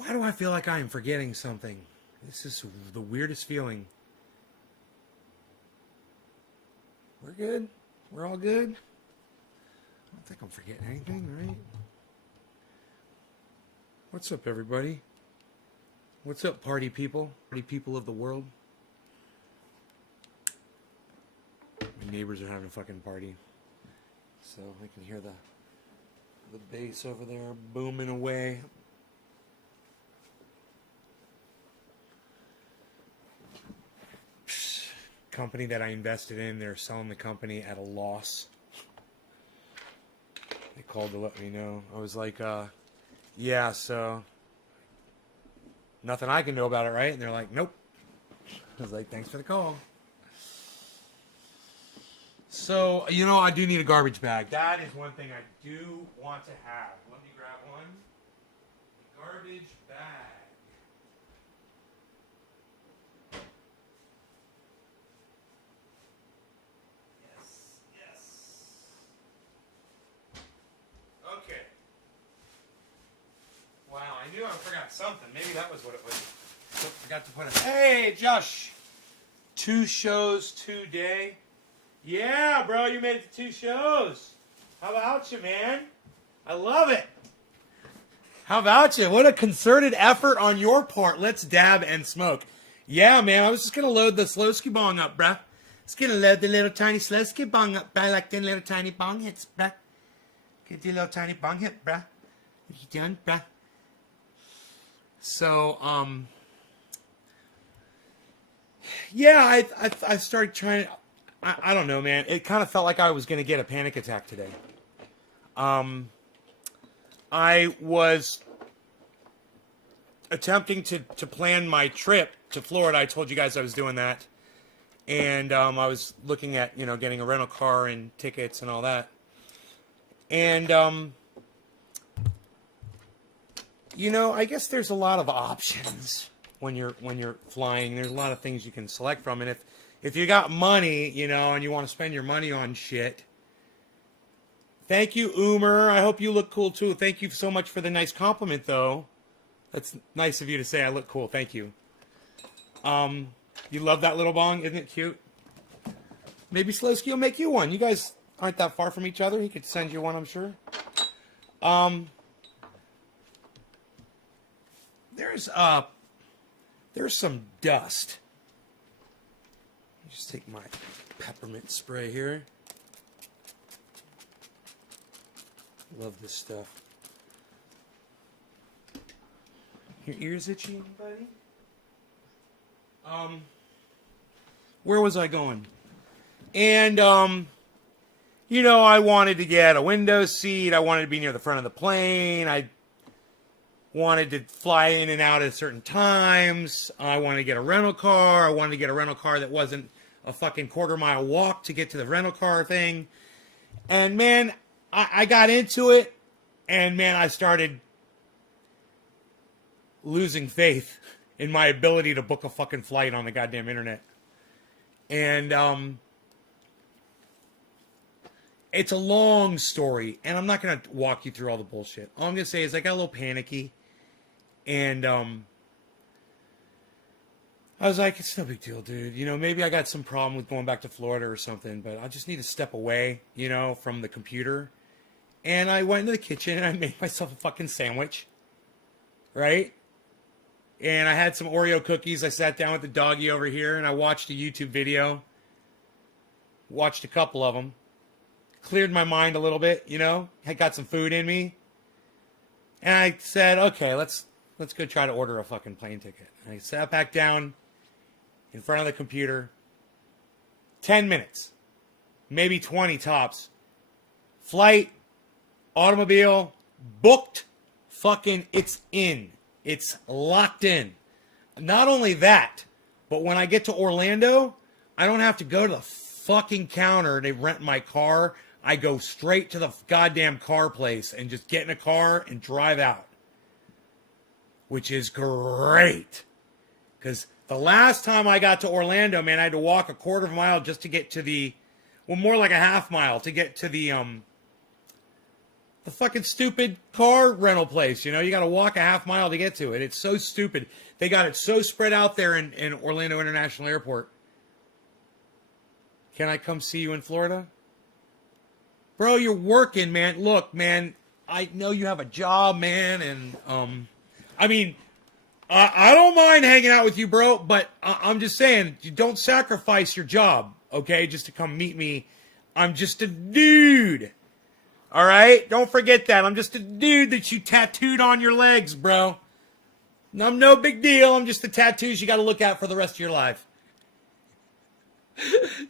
Why do I feel like I am forgetting something? This is the weirdest feeling. We're good? We're all good? I don't think I'm forgetting anything, right? What's up, everybody? What's up, party people? Party people of the world? My neighbors are having a fucking party. So I can hear the bass over there booming away. Company that I invested in, they're selling the company at a loss. They called to let me know. I was like, yeah, so nothing I can do about it, right? And they're like, nope. I was like, thanks for the call. So, you know, I do need a garbage bag. That is one thing I do want to have. Let me grab one. A garbage bag. Okay. Wow, I knew I forgot something. Maybe that was what it was. I forgot to put it. Hey, Josh. 2 shows today. Yeah, bro, you made it to 2 shows. How about you, man? I love it. How about you? What a concerted effort on your part. Let's dab and smoke. Yeah, man, I was just going to load the Slowski bong up, bruh. Just going to load the little tiny Slowski bong up, bruh, like them little tiny bong hits, bruh. Get the little tiny bong hit, bruh. What you done, bruh? So, yeah, I started trying. I don't know, man. It kind of felt like I was going to get a panic attack today. I was attempting to plan my trip to Florida. I told you guys I was doing that. And I was looking at, you know, getting a rental car and tickets and all that. And, you know, I guess there's a lot of options when you're flying. There's a lot of things you can select from. And if you got money, you know, and you want to spend your money on shit. Thank you, Umer. I hope you look cool, too. Thank you so much for the nice compliment, though. That's nice of you to say I look cool. Thank you. You love that little bong? Isn't it cute? Maybe Slowski will make you one. You guys aren't that far from each other. He could send you one, I'm sure. There's some dust. Let me just take my peppermint spray here. Love this stuff. Your ears itchy, buddy? Where was I going? And, you know, I wanted to get a window seat. I wanted to be near the front of the plane. I wanted to fly in and out at certain times. I wanted to get a rental car. I wanted to get a rental car that wasn't a fucking quarter-mile walk to get to the rental car thing. And, man, I got into it, and, man, I started losing faith in my ability to book a fucking flight on the goddamn internet. And, it's a long story, and I'm not going to walk you through all the bullshit. All I'm going to say is I got a little panicky, and, I was like, it's no big deal, dude. You know, maybe I got some problem with going back to Florida or something, but I just need to step away, you know, from the computer. And I went into the kitchen, and I made myself a fucking sandwich, right? And I had some Oreo cookies. I sat down with the doggy over here, and I watched a YouTube video. Watched a couple of them. Cleared my mind a little bit, you know. I got some food in me. And I said, okay, let's go try to order a fucking plane ticket. And I sat back down in front of the computer. 10 minutes. Maybe 20 tops. Flight. Automobile. Booked. Fucking, it's in. It's locked in. Not only that, but when I get to Orlando, I don't have to go to the fucking counter to rent my car. I go straight to the goddamn car place and just get in a car and drive out. Which is great. Because the last time I got to Orlando, man, I had to walk a quarter of a mile just to get to the, well, more like a half mile to get to the The fucking stupid car rental place, you know, you got to walk a half mile to get to it. It's so stupid. They got it so spread out there in Orlando International Airport. Can I come see you in Florida? Bro, you're working, man. Look, man, I know you have a job, man, and I mean, I don't mind hanging out with you, bro, but I'm just saying, you don't sacrifice your job, okay, just to come meet me. I'm just a dude. All right? Don't forget that. I'm just a dude that you tattooed on your legs, bro. I'm no big deal. I'm just the tattoos you got to look at for the rest of your life.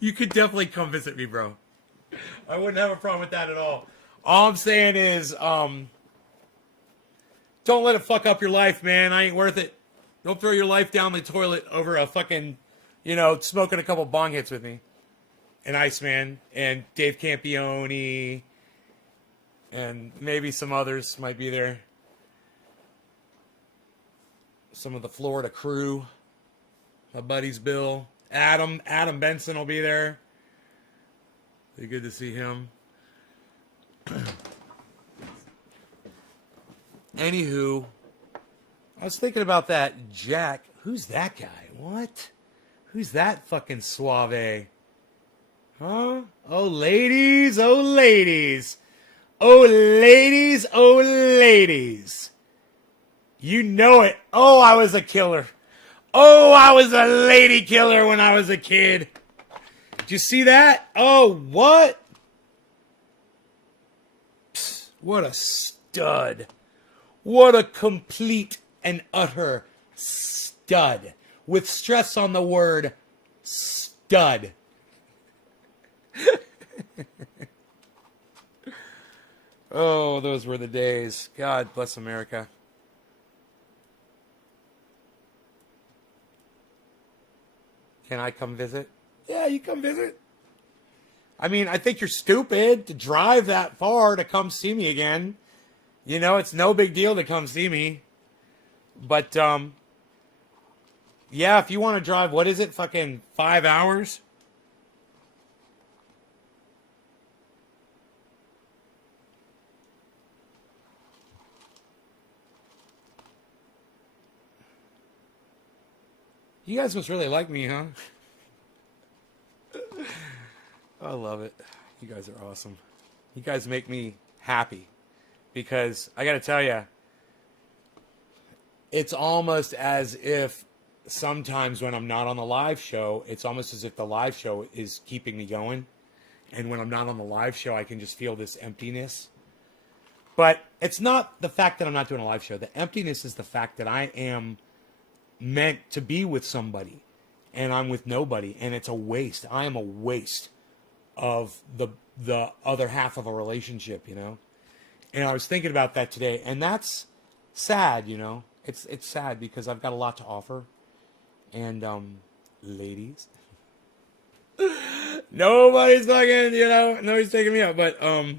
You could definitely come visit me, bro. I wouldn't have a problem with that at all. All I'm saying is, don't let it fuck up your life, man. I ain't worth it. Don't throw your life down the toilet over a fucking, you know, smoking a couple bong hits with me. And Iceman and Dave Campione and maybe some others might be there. Some of the Florida crew. My buddies Bill. Adam Benson will be there. Be good to see him. Anywho, I was thinking about that Jack. Who's that guy? What? Who's that fucking suave? Huh? Oh, ladies. Oh, ladies. Oh, ladies. Oh, ladies. You know it. Oh, I was a killer. Oh, I was a lady killer when I was a kid. Did you see that? Oh, what? Psst, what a stud. What a complete and utter stud. With stress on the word stud. Oh, those were the days. God bless America. Can I come visit? Yeah, you come visit. I mean, I think you're stupid to drive that far to come see me again. You know, it's no big deal to come see me. But, yeah, if you want to drive, what is it, fucking 5 hours? You guys must really like me, huh? I love it. You guys are awesome. You guys make me happy. Because, I gotta tell you, it's almost as if sometimes when I'm not on the live show, it's almost as if the live show is keeping me going. And when I'm not on the live show, I can just feel this emptiness. But it's not the fact that I'm not doing a live show. The emptiness is the fact that I am meant to be with somebody and I'm with nobody, and it's a waste. I am a waste of the other half of a relationship, you know? And I was thinking about that today, and that's sad, you know? It's sad because I've got a lot to offer. And ladies, nobody's fucking, you know, nobody's taking me out, but I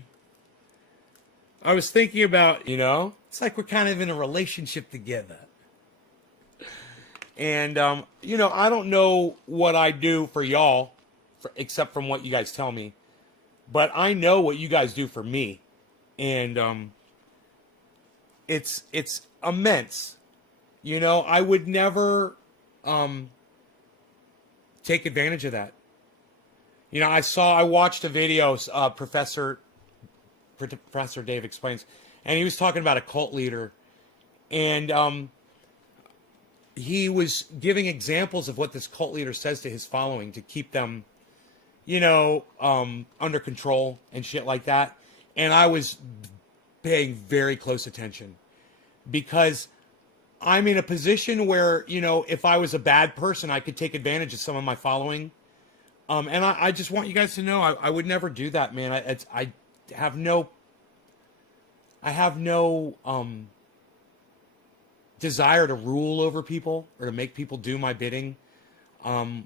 was thinking about, you know, it's like we're kind of in a relationship together. And, you know, I don't know what I do for y'all, except from what you guys tell me. But I know what you guys do for me. And it's immense. You know, I would never take advantage of that. You know, I watched a video, Professor Dave Explains, and he was talking about a cult leader. And he was giving examples of what this cult leader says to his following to keep them, you know, under control and shit like that. And I was paying very close attention because I'm in a position where, you know, if I was a bad person, I could take advantage of some of my following. And I just want you guys to know I would never do that, man. I have no desire to rule over people or to make people do my bidding. And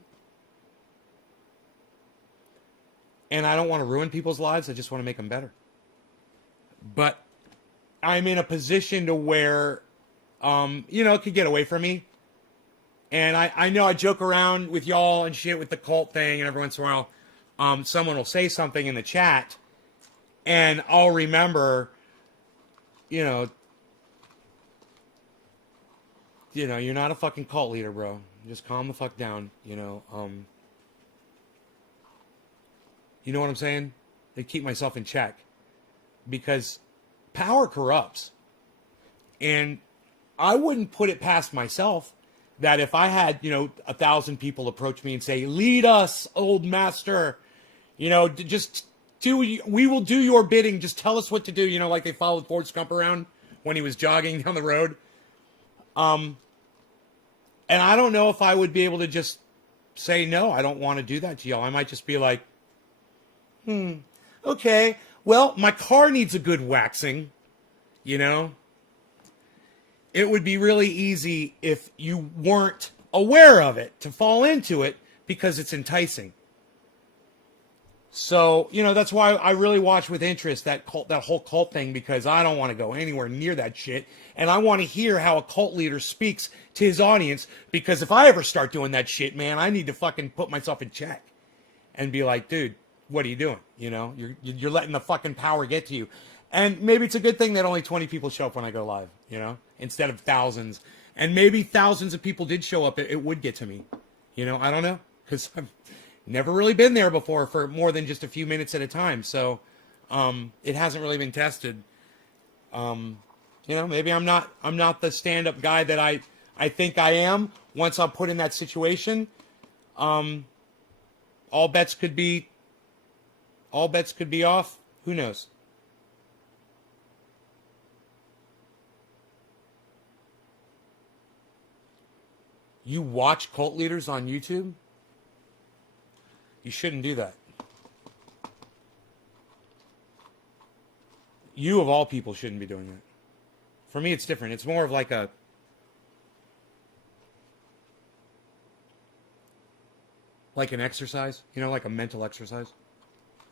I don't want to ruin people's lives. I just want to make them better. But I'm in a position to where, you know, it could get away from me. And I know I joke around with y'all and shit with the cult thing, and every once in a while, someone will say something in the chat, and I'll remember, you know, you're not a fucking cult leader, bro. Just calm the fuck down, You know what I'm saying? To keep myself in check. Because power corrupts. And I wouldn't put it past myself that if I had, 1,000 people approach me and say, lead us, old master, just we will do your bidding. Just tell us what to do. Like they followed Forrest Gump around when he was jogging down the road. And I don't know if I would be able to just say, no, I don't want to do that to y'all. I might just be like, okay, well, my car needs a good waxing, It would be really easy if you weren't aware of it to fall into it because it's enticing. So, that's why I really watch with interest that whole cult thing, because I don't want to go anywhere near that shit. And I want to hear how a cult leader speaks to his audience, because if I ever start doing that shit, man, I need to fucking put myself in check and be like, dude, what are you doing? You're letting the fucking power get to you. And maybe it's a good thing that only 20 people show up when I go live, instead of thousands. And maybe thousands of people did show up. It would get to me. I don't know, because I've never really been there before for more than just a few minutes at a time. So it hasn't really been tested. Maybe I'm not the stand-up guy that I think I am. Once I'm put in that situation, all bets could be off. Who knows? You watch cult leaders on YouTube? You shouldn't do that. You, of all people, shouldn't be doing that. For me, it's different. It's more of like an exercise, like a mental exercise.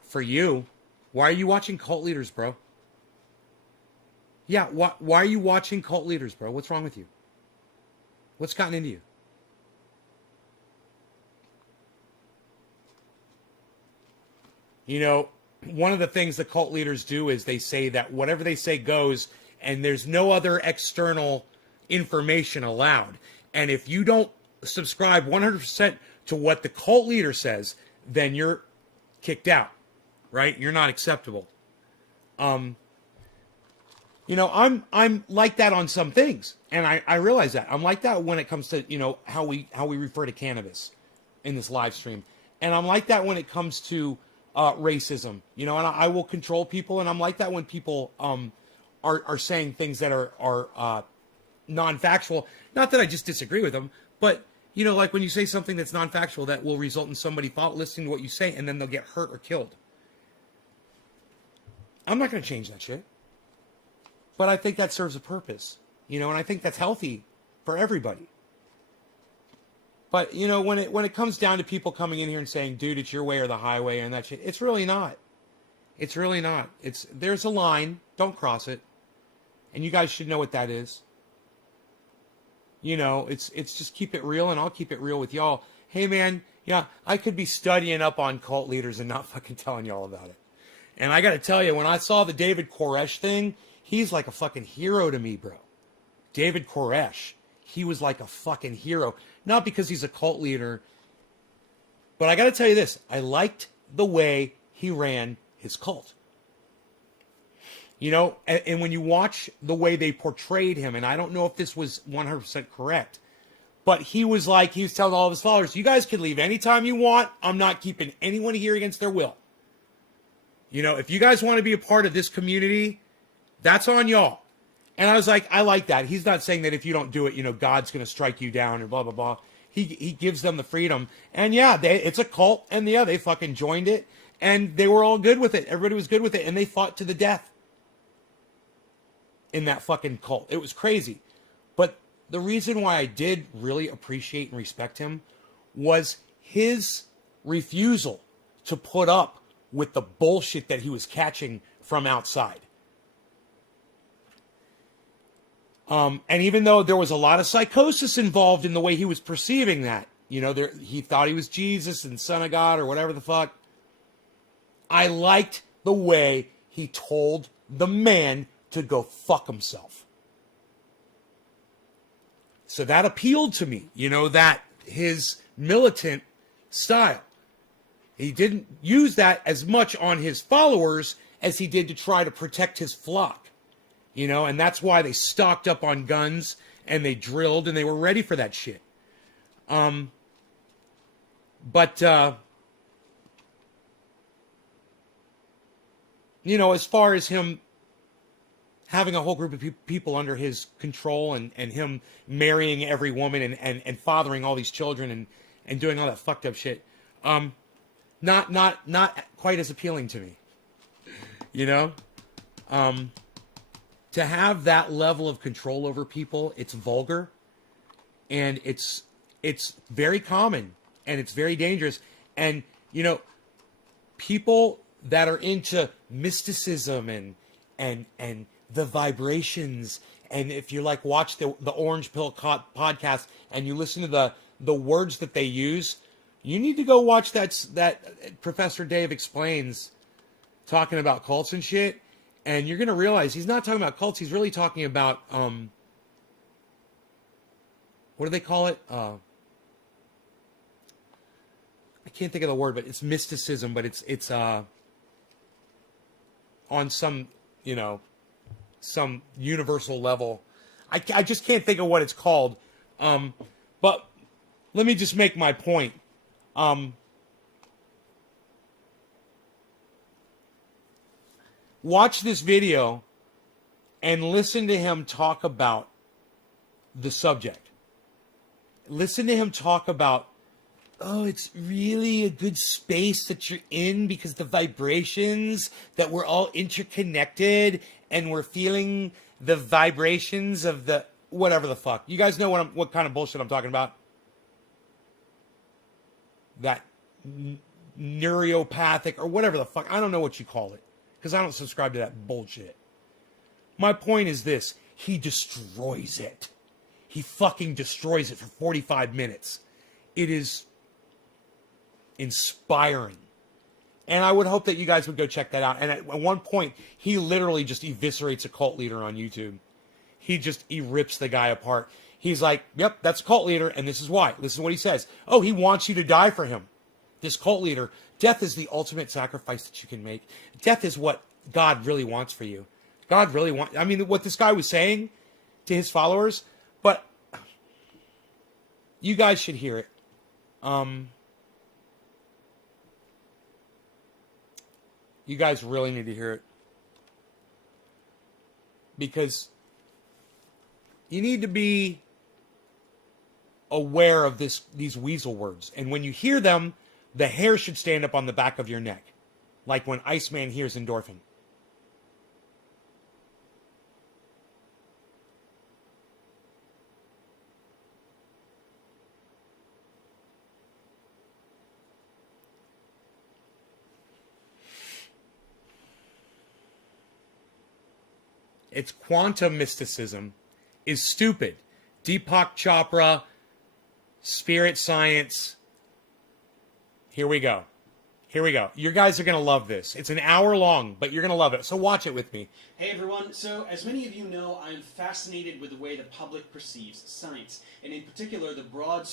For you, why are you watching cult leaders, bro? Yeah, why are you watching cult leaders, bro? What's wrong with you? What's gotten into you? One of the things the cult leaders do is they say that whatever they say goes, and there's no other external information allowed. And if you don't subscribe 100% to what the cult leader says, then you're kicked out, right? You're not acceptable. I'm like that on some things, and I realize that. I'm like that when it comes to, how we refer to cannabis in this live stream. And I'm like that when it comes to racism, and I will control people, and I'm like that when people are saying things that are non-factual. Not that I just disagree with them, but like when you say something that's non-factual that will result in somebody listening to what you say, and then they'll get hurt or killed. I'm not going to change that shit, but I think that serves a purpose, and I think that's healthy for everybody. But, when it comes down to people coming in here and saying, dude, it's your way or the highway and that shit, it's really not. It's really not. There's a line. Don't cross it. And you guys should know what that is. It's just keep it real, and I'll keep it real with y'all. Hey, man, yeah, I could be studying up on cult leaders and not fucking telling y'all about it. And I got to tell you, when I saw the David Koresh thing, he's like a fucking hero to me, bro. David Koresh. He was like a fucking hero. Not because he's a cult leader, but I got to tell you this. I liked the way he ran his cult. And when you watch the way they portrayed him, and I don't know if this was 100% correct, but he was telling all of his followers, you guys can leave anytime you want. I'm not keeping anyone here against their will. If you guys want to be a part of this community, that's on y'all. And I was like, I like that. He's not saying that if you don't do it, God's going to strike you down or blah, blah, blah. He gives them the freedom. And yeah, it's a cult. And yeah, they fucking joined it. And they were all good with it. Everybody was good with it. And they fought to the death in that fucking cult. It was crazy. But the reason why I did really appreciate and respect him was his refusal to put up with the bullshit that he was catching from outside. And even though there was a lot of psychosis involved in the way he was perceiving that, he thought he was Jesus and Son of God or whatever the fuck, I liked the way he told the man to go fuck himself. So that appealed to me, that his militant style. He didn't use that as much on his followers as he did to try to protect his flock, and that's why they stocked up on guns and they drilled and they were ready for that shit. As far as him having a whole group of people under his control and him marrying every woman and fathering all these children and doing all that fucked up shit, not quite as appealing to me. To have that level of control over people, it's vulgar, and it's very common, and it's very dangerous. And people that are into mysticism and the vibrations, and if you watch the Orange Pill podcast and you listen to the words that they use, you need to go watch that Professor Dave Explains, talking about cults and shit, and you're gonna realize he's not talking about cults. He's really talking about what do they call it? I can't think of the word, but it's mysticism, but it's on some some universal level. I just can't think of what it's called. But let me just make my point. Watch this video and listen to him talk about the subject. Listen to him talk about, it's really a good space that you're in because the vibrations, that we're all interconnected and we're feeling the vibrations of the whatever the fuck. You guys know what kind of bullshit I'm talking about? That neuropathic or whatever the fuck. I don't know what you call it because I don't subscribe to that bullshit. My point is this. He destroys it. He fucking destroys it for 45 minutes. It is inspiring. And I would hope that you guys would go check that out. And at one point, he literally just eviscerates a cult leader on YouTube. He rips the guy apart. He's like, yep, that's a cult leader, and this is why. Listen to what he says. Oh, he wants you to die for him. This cult leader. Death is the ultimate sacrifice that you can make. Death is what God really wants for you. God really wants... I mean, what this guy was saying to his followers, but you guys should hear it. You guys really need to hear it. Because you need to be aware of these weasel words. And when you hear them, the hair should stand up on the back of your neck. Like when Iceman hears endorphin. It's quantum mysticism is stupid. Deepak Chopra, spirit science. Here we go. Here we go. You guys are going to love this. It's an hour long, but you're going to love it. So watch it with me. Hey everyone. So as many of you know, I'm fascinated with the way the public perceives science, and in particular the broad...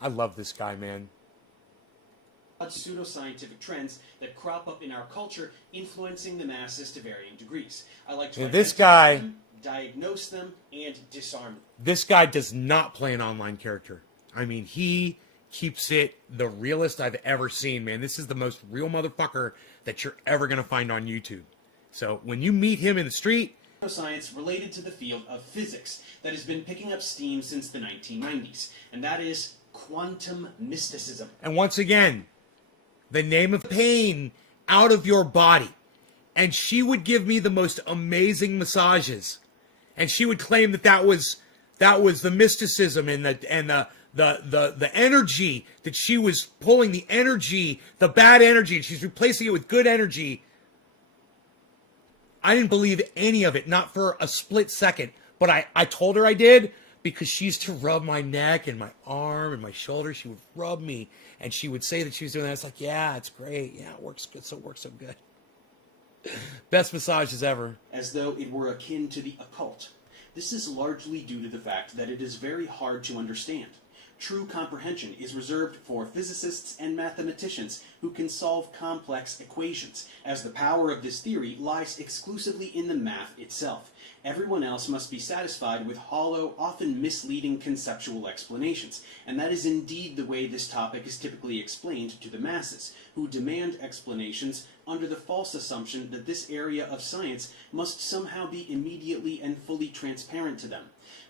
I love this guy, man. Pseudoscientific trends that crop up in our culture, influencing the masses to varying degrees. I like to this guy, them, diagnose them, and disarm them. This guy does not play an online character. I mean, he keeps it the realest I've ever seen, man. This is the most real motherfucker that you're ever going to find on YouTube. So when you meet him in the street... Science related to the field of physics that has been picking up steam since the 1990s, and that is quantum mysticism. And once again... the name of pain out of your body. And she would give me the most amazing massages. And she would claim that was the mysticism and the energy that she was pulling, the energy, the bad energy, and she's replacing it with good energy. I didn't believe any of it, not for a split second. But I told her I did, because she used to rub my neck and my arm and my shoulder. She would rub me, and she would say that she was doing that. It's like, yeah, it's great. Yeah, it works good. So it works so good. Best massages ever. as though it were akin to the occult. This is largely due to the fact that it is very hard to understand. True comprehension is reserved for physicists and mathematicians who can solve complex equations, as the power of this theory lies exclusively in the math itself. Everyone else must be satisfied with hollow, often misleading conceptual explanations, and that is indeed the way this topic is typically explained to the masses, who demand explanations under the false assumption that this area of science must somehow be immediately and fully transparent to them.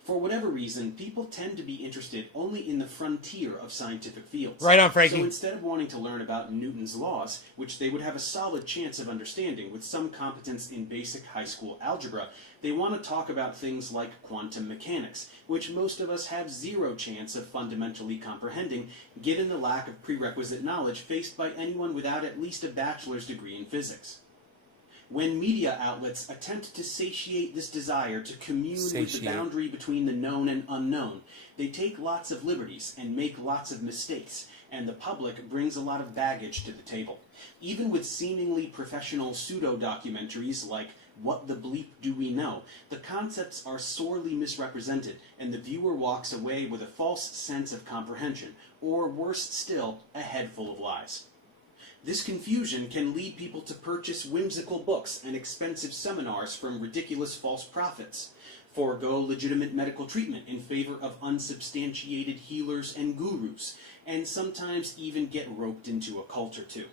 For whatever reason, people tend to be interested only in the frontier of scientific fields. Right on, Frankie. So instead of wanting to learn about Newton's laws, which they would have a solid chance of understanding with some competence in basic high school algebra, they want to talk about things like quantum mechanics, which most of us have zero chance of fundamentally comprehending, given the lack of prerequisite knowledge faced by anyone without at least a bachelor's degree in physics. When media outlets attempt to satiate this desire to commune with the boundary between the known and unknown, they take lots of liberties and make lots of mistakes, and the public brings a lot of baggage to the table. Even with seemingly professional pseudo-documentaries like What the Bleep Do We Know?, the concepts are sorely misrepresented, and the viewer walks away with a false sense of comprehension, or worse still, a head full of lies. This confusion can lead people to purchase whimsical books and expensive seminars from ridiculous false prophets, forego legitimate medical treatment in favor of unsubstantiated healers and gurus, and sometimes even get roped into a cult or two.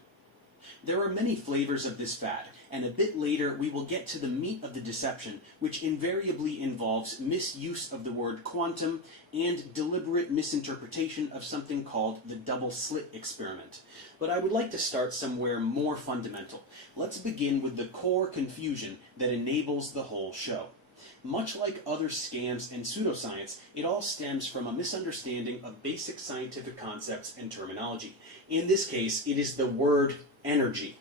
There are many flavors of this fad, and a bit later we will get to the meat of the deception, which invariably involves misuse of the word quantum and deliberate misinterpretation of something called the double slit experiment. But I would like to start somewhere more fundamental. Let's begin with the core confusion that enables the whole show. Much like other scams and pseudoscience, it all stems from a misunderstanding of basic scientific concepts and terminology. In this case, it is the word energy.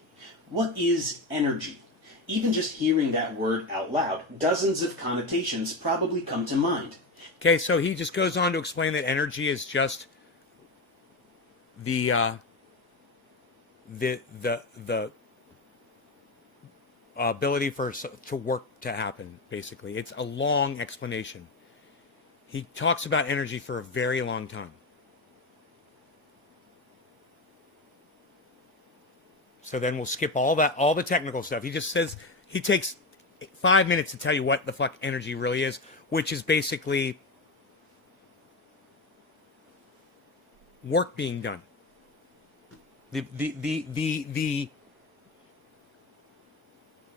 What is energy? Even just hearing that word out loud, dozens of connotations probably come to mind. Okay, so he just goes on to explain that energy is just the ability for work to happen, basically. It's a long explanation. He talks about energy for a very long time. So then we'll skip all the technical stuff. He just says, he takes 5 minutes to tell you what the fuck energy really is, which is basically work being done. The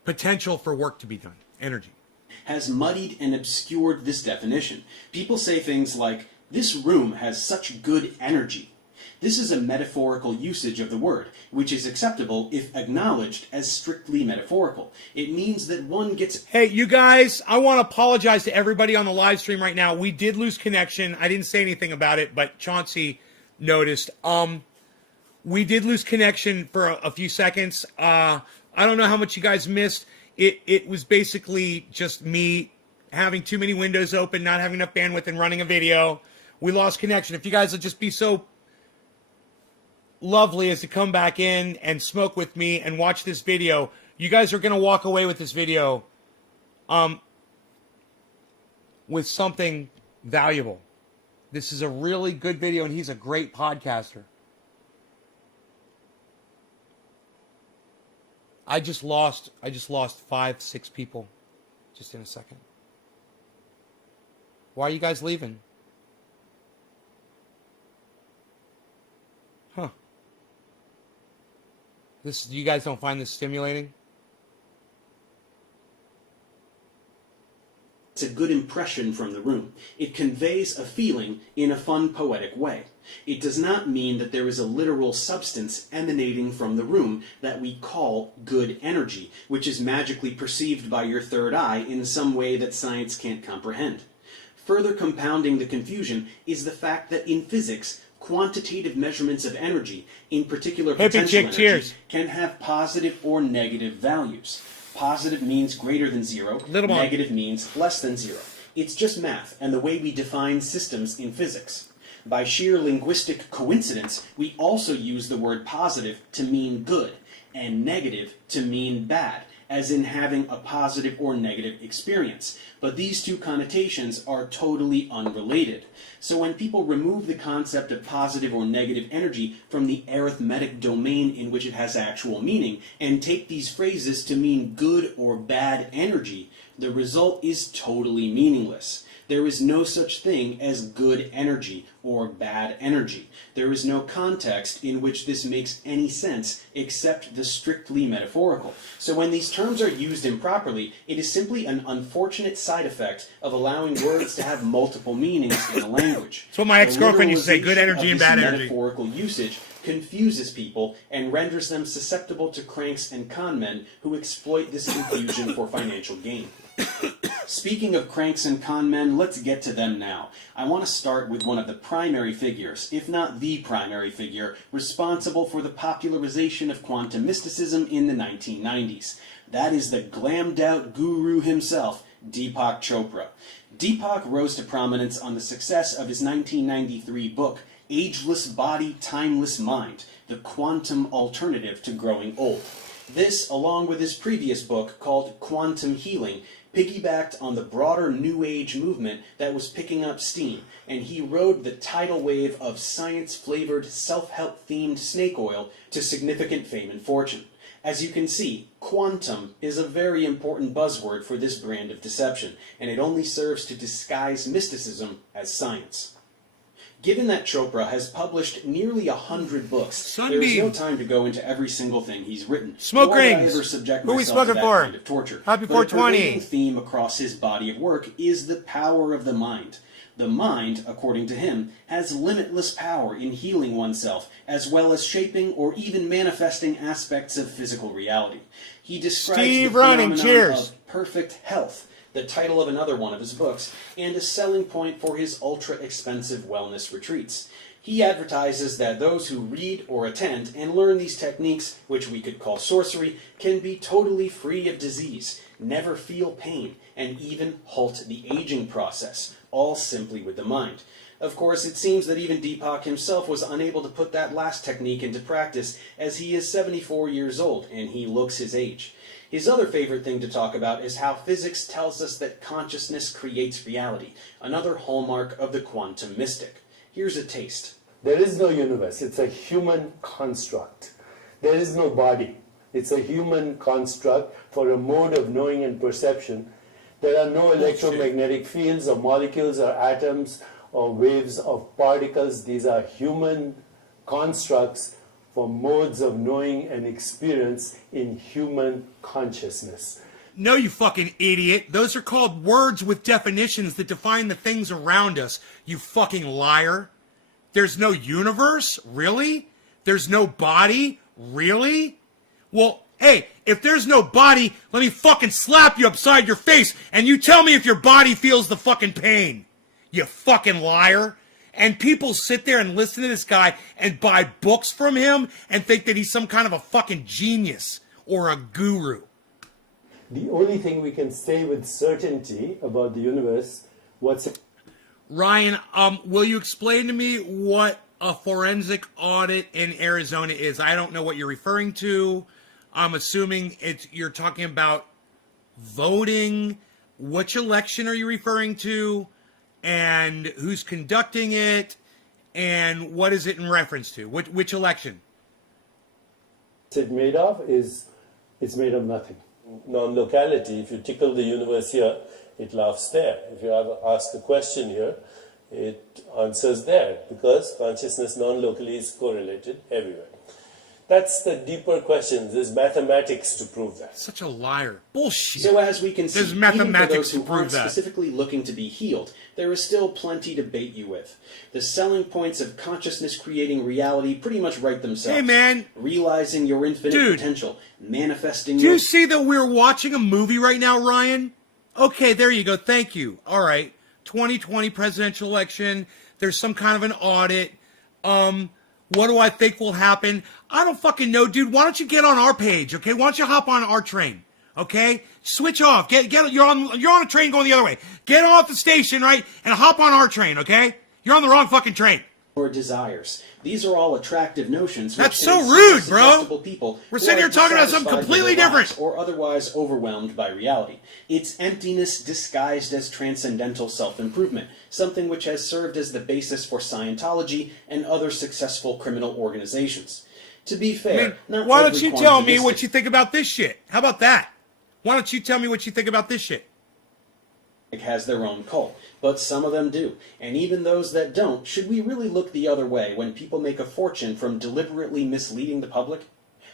potential for work to be done. Energy. Has muddied and obscured this definition. People say things like, this room has such good energy. This is a metaphorical usage of the word, which is acceptable if acknowledged as strictly metaphorical. It means that one gets... Hey, you guys, I want to apologize to everybody on the live stream right now. We did lose connection. I didn't say anything about it, but Chauncey noticed. We did lose connection for a few seconds. I don't know how much you guys missed. It was basically just me having too many windows open, not having enough bandwidth, and running a video. We lost connection. If you guys would just be so lovely as to come back in and smoke with me and watch this video, you guys are going to walk away with this video with something valuable. This is a really good video, and he's a great podcaster. I just lost 5-6 people just in a second. Why are you guys leaving? Huh. You guys don't find this stimulating? It's a good impression from the room. It conveys a feeling in a fun, poetic way. It does not mean that there is a literal substance emanating from the room that we call good energy, which is magically perceived by your third eye in some way that science can't comprehend. Further compounding the confusion is the fact that in physics, quantitative measurements of energy, in particular potential energy, can have positive or negative values. Positive means greater than zero, negative means less than zero. It's just math and the way we define systems in physics. By sheer linguistic coincidence, we also use the word positive to mean good and negative to mean bad, as in having a positive or negative experience. But these two connotations are totally unrelated. So when people remove the concept of positive or negative energy from the arithmetic domain in which it has actual meaning, and take these phrases to mean good or bad energy, the result is totally meaningless. There is no such thing as good energy or bad energy. There is no context in which this makes any sense except the strictly metaphorical. So when these terms are used improperly, it is simply an unfortunate side effect of allowing words to have multiple meanings in a language. That's what my ex-girlfriend used to say, good energy and bad energy. Metaphorical usage confuses people and renders them susceptible to cranks and con men who exploit this confusion for financial gain. Speaking of cranks and con men, let's get to them now. I want to start with one of the primary figures, if not the primary figure, responsible for the popularization of quantum mysticism in the 1990s. That is the glammed out guru himself, Deepak Chopra. Deepak rose to prominence on the success of his 1993 book, Ageless Body, Timeless Mind, The Quantum Alternative to Growing Old. This, along with his previous book called Quantum Healing, piggybacked on the broader New Age movement that was picking up steam, and he rode the tidal wave of science-flavored, self-help themed snake oil to significant fame and fortune. As you can see, quantum is a very important buzzword for this brand of deception, and it only serves to disguise mysticism as science. Given that Chopra has published nearly 100 books, there is no time to go into every single thing he's written. Smoke Nor would I rings. ever subject Who are we myself to smoking that for? kind of torture. Happy But a 420. pervading theme across his body of work is the power of the mind. The mind, according to him, has limitless power in healing oneself, as well as shaping or even manifesting aspects of physical reality. He describes Steve the Running, phenomenon cheers. of perfect health, the title of another one of his books, and a selling point for his ultra-expensive wellness retreats. He advertises that those who read or attend and learn these techniques, which we could call sorcery, can be totally free of disease, never feel pain, and even halt the aging process, all simply with the mind. Of course, it seems that even Deepak himself was unable to put that last technique into practice, as he is 74 years old, and he looks his age. His other favorite thing to talk about is how physics tells us that consciousness creates reality, another hallmark of the quantum mystic. Here's a taste. There is no universe. It's a human construct. There is no body. It's a human construct for a mode of knowing and perception. There are no electromagnetic fields or molecules or atoms or waves of particles. These are human constructs for modes of knowing and experience in human consciousness. No, you fucking idiot. Those are called words with definitions that define the things around us, you fucking liar. There's no universe? Really? There's no body? Really? Well, hey, if there's no body, let me fucking slap you upside your face and you tell me if your body feels the fucking pain. You fucking liar. And people sit there and listen to this guy and buy books from him and think that he's some kind of a fucking genius or a guru. The only thing we can say with certainty about the universe, Ryan, will you explain to me what a forensic audit in Arizona is? I don't know what you're referring to. I'm assuming you're talking about voting. Which election are you referring to? And who's conducting it? And what is it in reference to? Which election? it's made of is it's made of nothing. Non-locality, if you tickle the universe here, it laughs there. If you ask a question here, it answers there, because consciousness non-locally is correlated everywhere. That's the deeper question. There's mathematics to prove that. Such a liar. Bullshit. So as we can see, There's even mathematics for those to who prove aren't that. specifically looking to be healed, there is still plenty to bait you with. The selling points of consciousness creating reality pretty much write themselves. Hey, man. Realizing your infinite Dude. potential, manifesting Do your... you see that we're watching a movie right now, Ryan? Okay, there you go. Thank you. All right. 2020 presidential election. There's some kind of an audit. What do I think will happen? I don't fucking know, dude. Why don't you get on our page, okay? Why don't you hop on our train, okay? Switch off. You're on a train going the other way. Get off the station, right? And hop on our train, okay? You're on the wrong fucking train. or desires. These are all attractive notions. That's which can so rude, seduce bro. susceptible people We're who sitting are here talking about something dissatisfied with completely their lives different. or otherwise overwhelmed by reality. It's emptiness disguised as transcendental self-improvement, something which has served as the basis for Scientology and other successful criminal organizations. To be fair, not why don't every you tell me quantitative- what you think about this shit? How about that? Why don't you tell me what you think about this shit? has their own cult, but some of them do. And even those that don't, should we really look the other way when people make a fortune from deliberately misleading the public?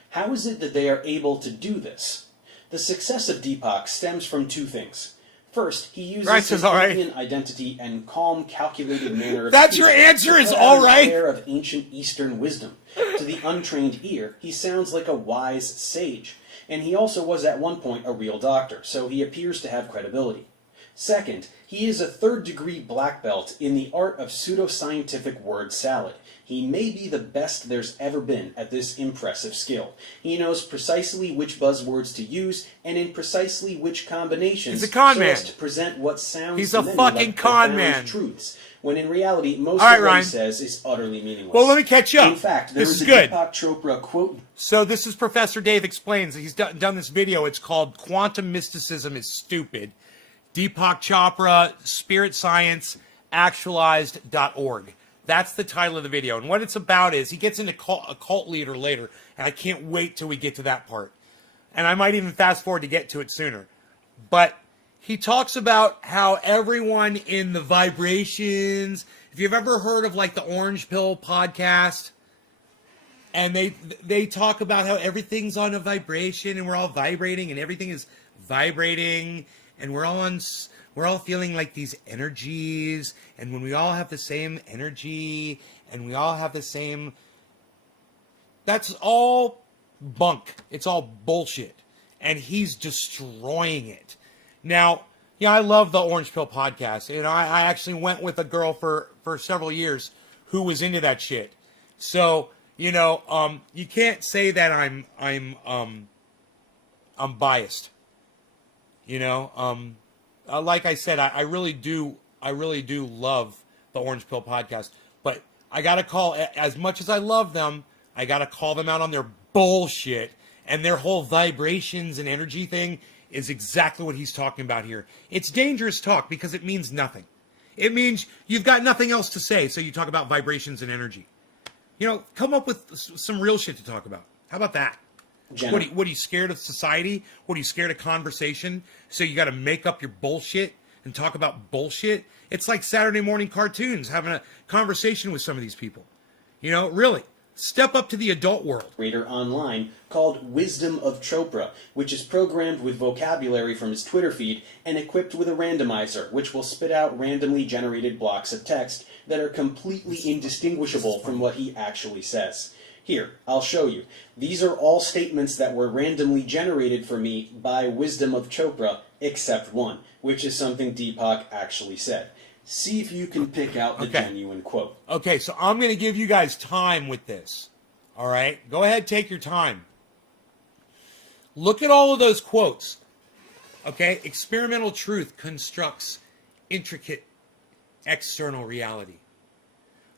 How is it that they are able to do this? The success of Deepak stems from two things. First, he uses Right, his all right. Indian identity and calm, calculated manner of That's speech your answer to is put all out an right? air of ancient Eastern wisdom. To the untrained ear, he sounds like a wise sage. And he also was at one point a real doctor, so he appears to have credibility. Second, he is a third-degree black belt in the art of pseudoscientific word salad. He may be the best there's ever been at this impressive skill. He knows precisely which buzzwords to use and in precisely which combinations He's a con so man. as to present what sounds He's to a many fucking like con profound man. truths, when in reality most All right, of what Ryan. he says is utterly meaningless. Well, let me catch you up. In fact, there This is is a good. Deepak Chopra quote. So this is Professor Dave Explains. He's done this video. It's called Quantum Mysticism is Stupid. Deepak Chopra, Spirit Science, Actualized.org. That's the title of the video. And what it's about is he gets into a cult leader later, and I can't wait till we get to that part. And I might even fast forward to get to it sooner. But he talks about how everyone in the vibrations, if you've ever heard of like the Orange Pill podcast, and they talk about how everything's on a vibration and we're all vibrating and everything is vibrating and we're all feeling like these energies, and when we all have the same energy and we all have the same, that's all bunk. It's all bullshit. And he's destroying it. Now, yeah, I love the Orange Pill podcast. You know, I actually went with a girl for several years who was into that shit. So, you know, you can't say that I'm biased. You know, like I said, I really do love the Orange Pill podcast. But I gotta call, as much as I love them, I gotta call them out on their bullshit, and their whole vibrations and energy thing is exactly what he's talking about here. It's dangerous talk because it means nothing. It means you've got nothing else to say, so you talk about vibrations and energy. You know, come up with some real shit to talk about. How about that? What are you scared of society? What are you scared of conversation? So you got to make up your bullshit and talk about bullshit? It's like Saturday morning cartoons, having a conversation with some of these people. You know, really, step up to the adult world. Reader online called Wisdom of Chopra, which is programmed with vocabulary from his Twitter feed and equipped with a randomizer, which will spit out randomly generated blocks of text that are completely indistinguishable from what he actually says. Here, I'll show you. These are all statements that were randomly generated for me by Wisdom of Chopra, except one, which is something Deepak actually said. See if you can pick out the genuine quote. Okay, so I'm going to give you guys time with this. All right? Go ahead, take your time. Look at all of those quotes. Okay? Experimental truth constructs intricate external reality.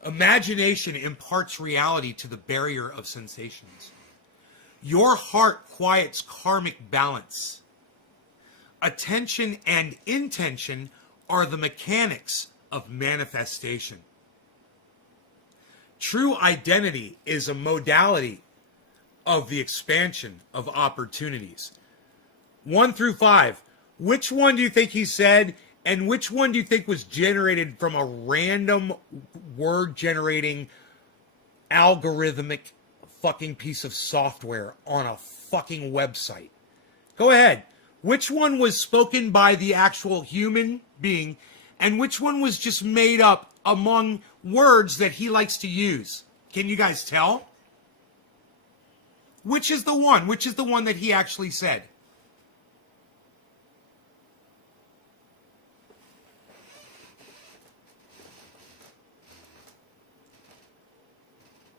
Imagination imparts reality to the barrier of sensations. Your heart quiets karmic balance. Attention and intention are the mechanics of manifestation. True identity is a modality of the expansion of opportunities. 1 through 5. Which one do you think he said? And which one do you think was generated from a random word generating algorithmic fucking piece of software on a fucking website? Go ahead. Which one was spoken by the actual human being, and which one was just made up among words that he likes to use? Can you guys tell? Which is the one? Which is the one that he actually said?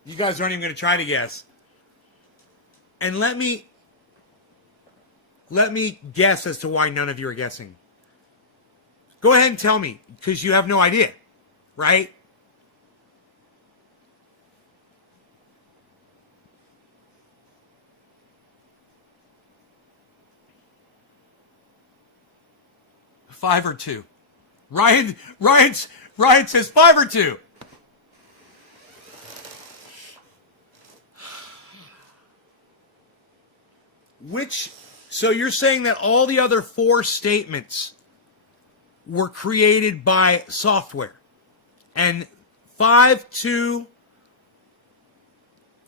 You guys aren't even going to try to guess. And let me guess as to why none of you are guessing. Go ahead and tell me, because you have no idea, right? 5 or 2. Ryan says 5 or 2. So you're saying that all the other 4 statements were created by software, and 5, 2,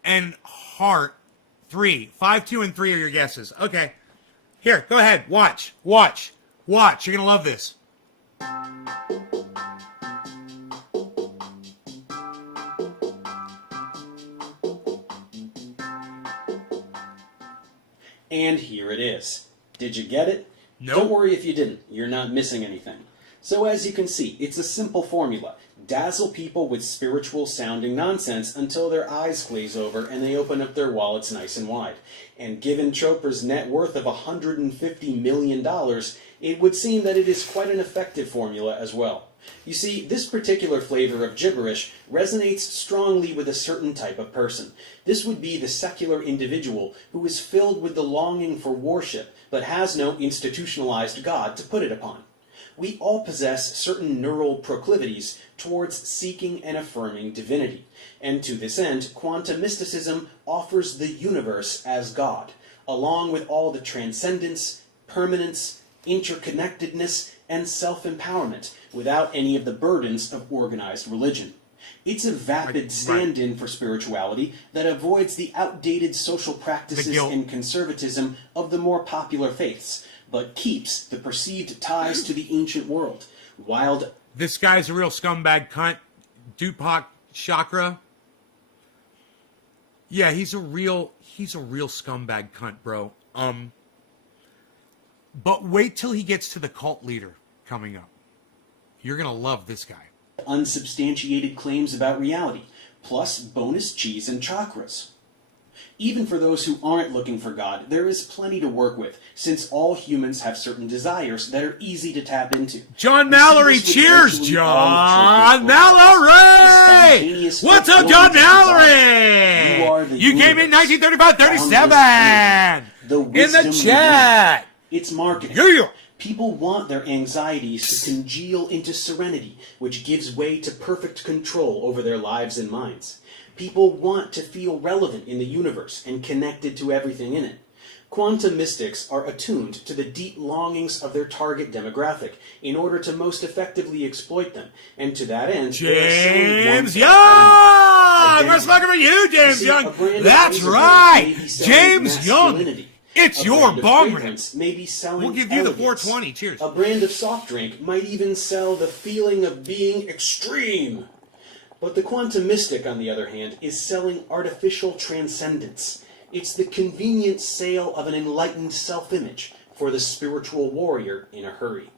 and heart 3. 5, 2, and 3 are your guesses. Okay. Here, go ahead. Watch. You're gonna love this. And here it is. Did you get it? Nope. Don't worry if you didn't. You're not missing anything. So as you can see, it's a simple formula. Dazzle people with spiritual sounding nonsense until their eyes glaze over and they open up their wallets nice and wide. And given Chopra's net worth of $150 million, it would seem that it is quite an effective formula as well. You see, this particular flavor of gibberish resonates strongly with a certain type of person. This would be the secular individual who is filled with the longing for worship, but has no institutionalized God to put it upon. We all possess certain neural proclivities towards seeking and affirming divinity, and to this end, quantum mysticism offers the universe as God, along with all the transcendence, permanence, interconnectedness, and self-empowerment, without any of the burdens of organized religion. It's a vapid stand-in for spirituality that avoids the outdated social practices and conservatism of the more popular faiths, but keeps the perceived ties to the ancient world. This guy's a real scumbag cunt. Deepak Chakra. Yeah, he's a real scumbag cunt, bro. But wait till he gets to the cult leader coming up. You're gonna love this guy. Unsubstantiated claims about reality, plus bonus cheese and chakras. Even for those who aren't looking for God, there is plenty to work with, since all humans have certain desires that are easy to tap into. John Mallory, cheers, John Mallory! What's up, John Mallory? You came in 1935-37 in the chat. It's marketing. Yeah. People want their anxieties to congeal into serenity, which gives way to perfect control over their lives and minds. People want to feel relevant in the universe and connected to everything in it. Quantum mystics are attuned to the deep longings of their target demographic in order to most effectively exploit them, and to that end, James Young! We're smoking for you, James Young! That's right! James Young! It's your bong rip. We'll give you the 420. Cheers. A brand of soft drink might even sell the feeling of being extreme. But the quantum mystic, on the other hand, is selling artificial transcendence. It's the convenient sale of an enlightened self-image for the spiritual warrior in a hurry.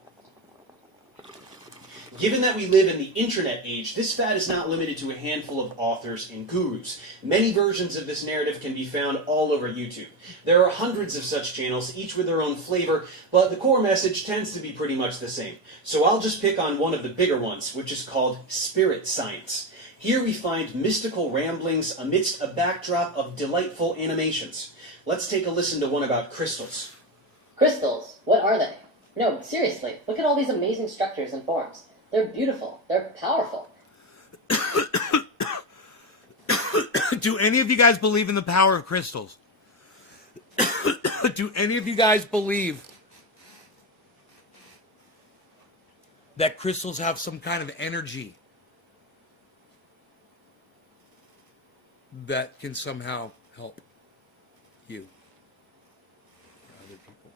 Given that we live in the internet age, this fad is not limited to a handful of authors and gurus. Many versions of this narrative can be found all over YouTube. There are hundreds of such channels, each with their own flavor, but the core message tends to be pretty much the same. So I'll just pick on one of the bigger ones, which is called Spirit Science. Here we find mystical ramblings amidst a backdrop of delightful animations. Let's take a listen to one about crystals. Crystals? What are they? No, seriously, look at all these amazing structures and forms. They're beautiful. They're powerful. Do any of you guys believe in the power of crystals? Do any of you guys believe that crystals have some kind of energy that can somehow help you or other people?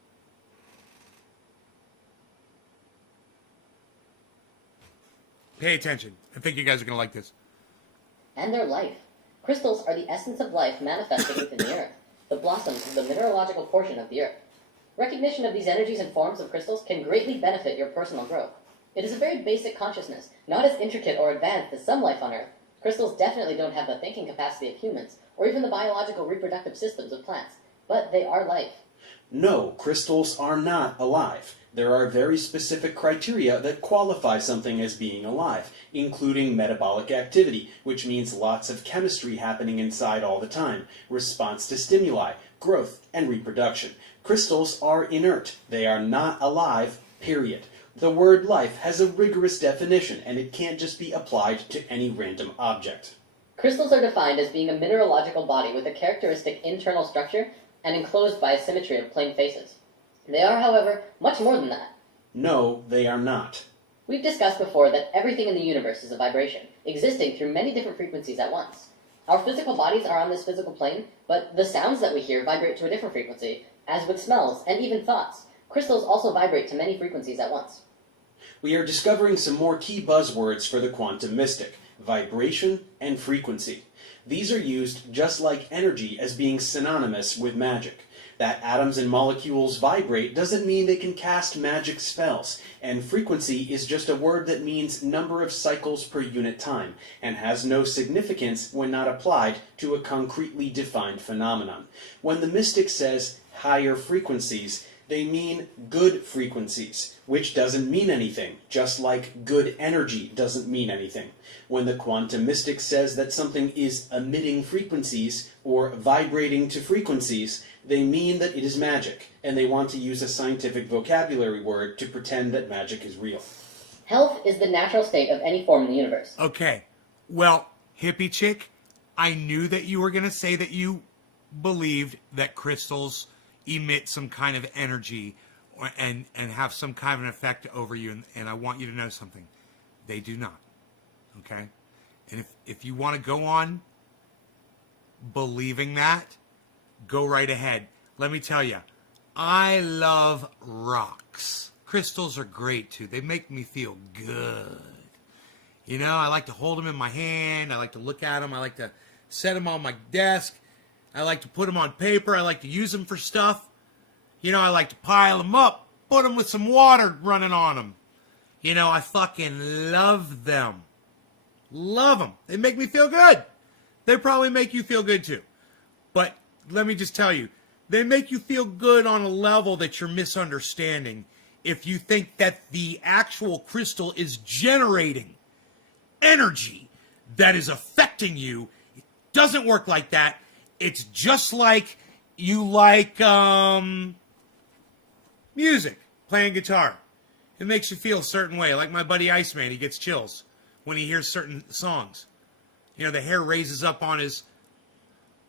Pay attention. I think you guys are going to like this. And their life. Crystals are the essence of life manifesting within the earth, the blossoms of the mineralogical portion of the earth. Recognition of these energies and forms of crystals can greatly benefit your personal growth. It is a very basic consciousness, not as intricate or advanced as some life on earth. Crystals definitely don't have the thinking capacity of humans, or even the biological reproductive systems of plants, but they are life. No, crystals are not alive. There are very specific criteria that qualify something as being alive, including metabolic activity, which means lots of chemistry happening inside all the time, response to stimuli, growth, and reproduction. Crystals are inert. They are not alive, period. The word life has a rigorous definition, and it can't just be applied to any random object. Crystals are defined as being a mineralogical body with a characteristic internal structure and enclosed by a symmetry of plane faces. They are, however, much more than that. No, they are not. We've discussed before that everything in the universe is a vibration, existing through many different frequencies at once. Our physical bodies are on this physical plane, but the sounds that we hear vibrate to a different frequency, as with smells and even thoughts. Crystals also vibrate to many frequencies at once. We are discovering some more key buzzwords for the quantum mystic: vibration and frequency. These are used just like energy as being synonymous with magic. That atoms and molecules vibrate doesn't mean they can cast magic spells, and frequency is just a word that means number of cycles per unit time, and has no significance when not applied to a concretely defined phenomenon. When the mystic says higher frequencies, they mean good frequencies, which doesn't mean anything, just like good energy doesn't mean anything. When the quantum mystic says that something is emitting frequencies or vibrating to frequencies, they mean that it is magic, and they want to use a scientific vocabulary word to pretend that magic is real. Health is the natural state of any form in the universe. Okay. Well, hippie chick, I knew that you were going to say that you believed that crystals emit some kind of energy and have some kind of an effect over you, and I want you to know something. They do not. Okay? And if you want to go on believing that, go right ahead. Let me tell you, I love rocks. Crystals are great too. They make me feel good. You know, I like to hold them in my hand. I like to look at them. I like to set them on my desk. I like to put them on paper. I like to use them for stuff. You know, I like to pile them up, put them with some water running on them. You know, I fucking love them. Love them. They make me feel good. They probably make you feel good too. But let me just tell you, they make you feel good on a level that you're misunderstanding if you think that the actual crystal is generating energy that is affecting you. It doesn't work like that. It's just like you like music, playing guitar. It makes you feel a certain way. Like my buddy Iceman, he gets chills when he hears certain songs. You know, the hair raises up on his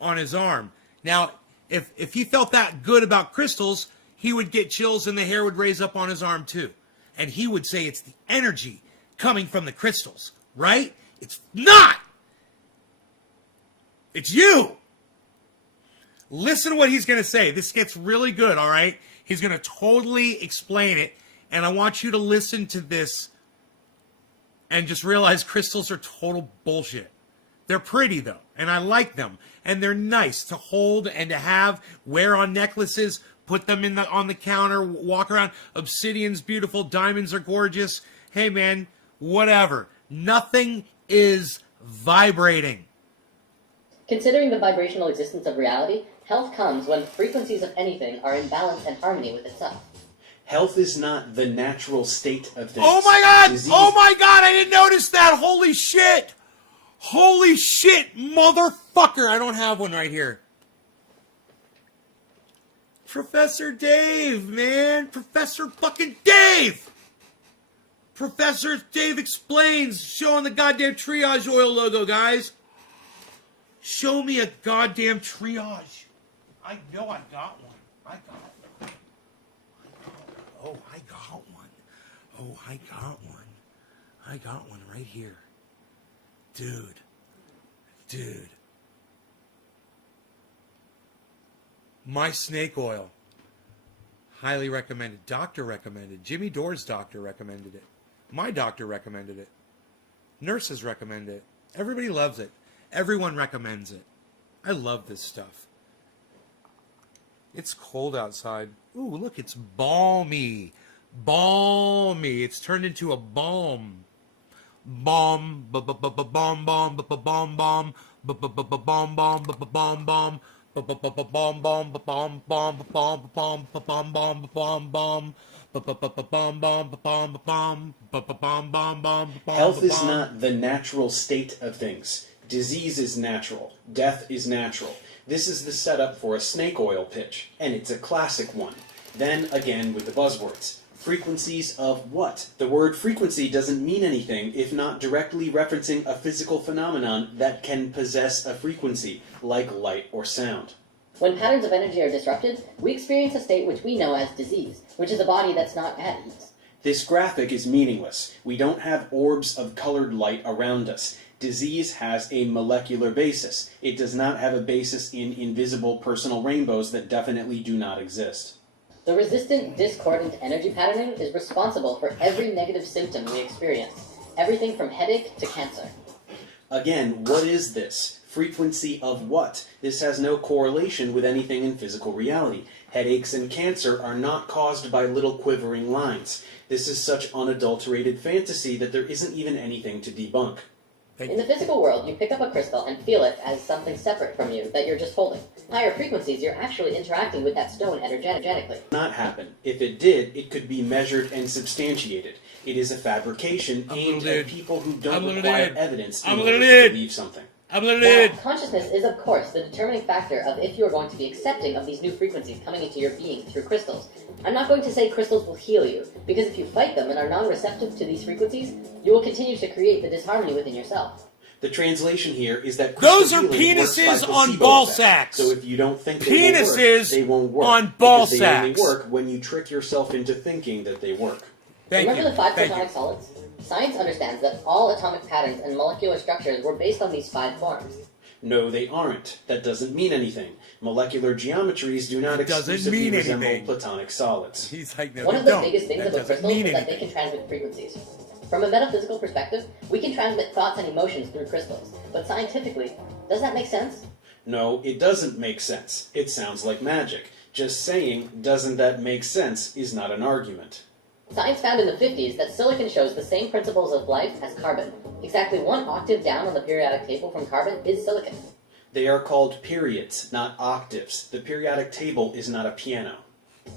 arm. Now, if he felt that good about crystals, he would get chills and the hair would raise up on his arm too. And he would say it's the energy coming from the crystals, right? It's not! It's you! Listen to what he's going to say. This gets really good, all right? He's going to totally explain it, and I want you to listen to this and just realize crystals are total bullshit. They're pretty, though, and I like them, and they're nice to hold and to have, wear on necklaces, put them on the counter, walk around. Obsidian's beautiful, diamonds are gorgeous. Hey, man, whatever. Nothing is vibrating. Considering the vibrational existence of reality, health comes when frequencies of anything are in balance and harmony with itself. Health is not the natural state of things. Oh my God! Disease- Oh my God! I didn't notice that! Holy shit! Holy shit, motherfucker! I don't have one right here. Professor Dave, man! Professor fucking Dave! Professor Dave Explains, showing the goddamn triage oil logo, guys. Show me a goddamn triage. I know I got one. I got one. I got one. Oh, I got one. I got one right here. Dude. My snake oil. Highly recommended. Doctor recommended. Jimmy Dore's doctor recommended it. My doctor recommended it. Nurses recommend it. Everybody loves it. Everyone recommends it. I love this stuff. It's cold outside. Ooh, look, it's balmy. Balmy. It's turned into a balm. Bomb, bomb, bomb, bomb, bomb, bomb, bomb, bomb, bomb, bomb, bomb. Health is not the natural state of things. Disease is natural. Death is natural. This is the setup for a snake oil pitch, and it's a classic one. Then, again with the buzzwords. Frequencies of what? The word frequency doesn't mean anything if not directly referencing a physical phenomenon that can possess a frequency, like light or sound. When patterns of energy are disrupted, we experience a state which we know as disease, which is a body that's not at ease. This graphic is meaningless. We don't have orbs of colored light around us. Disease has a molecular basis. It does not have a basis in invisible personal rainbows that definitely do not exist. The resistant, discordant energy patterning is responsible for every negative symptom we experience, everything from headache to cancer. Again, what is this? Frequency of what? This has no correlation with anything in physical reality. Headaches and cancer are not caused by little quivering lines. This is such unadulterated fantasy that there isn't even anything to debunk. In the physical world, you pick up a crystal and feel it as something separate from you that you're just holding. Higher frequencies, you're actually interacting with that stone energetically. Not happen. If it did, it could be measured and substantiated. It is a fabrication aimed at people who don't require evidence in order to believe something. Now, consciousness is, of course, the determining factor of if you are going to be accepting of these new frequencies coming into your being through crystals. I'm not going to say crystals will heal you, because if you fight them and are non-receptive to these frequencies, you will continue to create the disharmony within yourself. The translation here is that Those are healing works by penises on placebo ball effect. sacks. So if you don't think Penises they won't work, on ball because sacks. They only work when you trick yourself into thinking that they work. Remember the 5 Thank platonic you. solids? Science understands that all atomic patterns and molecular structures were based on these 5 forms. No, they aren't. That doesn't mean anything. Molecular geometries do not It doesn't exclusively mean resemble anything. platonic solids. He's like, no, One they of the don't. biggest things That about doesn't crystals mean is that they anything. can transmit frequencies. From a metaphysical perspective, we can transmit thoughts and emotions through crystals. But scientifically, does that make sense? No, it doesn't make sense. It sounds like magic. Just saying, doesn't that make sense, is not an argument. Science found in the 50s that silicon shows the same principles of life as carbon. Exactly 1 octave down on the periodic table from carbon is silicon. They are called periods, not octaves. The periodic table is not a piano.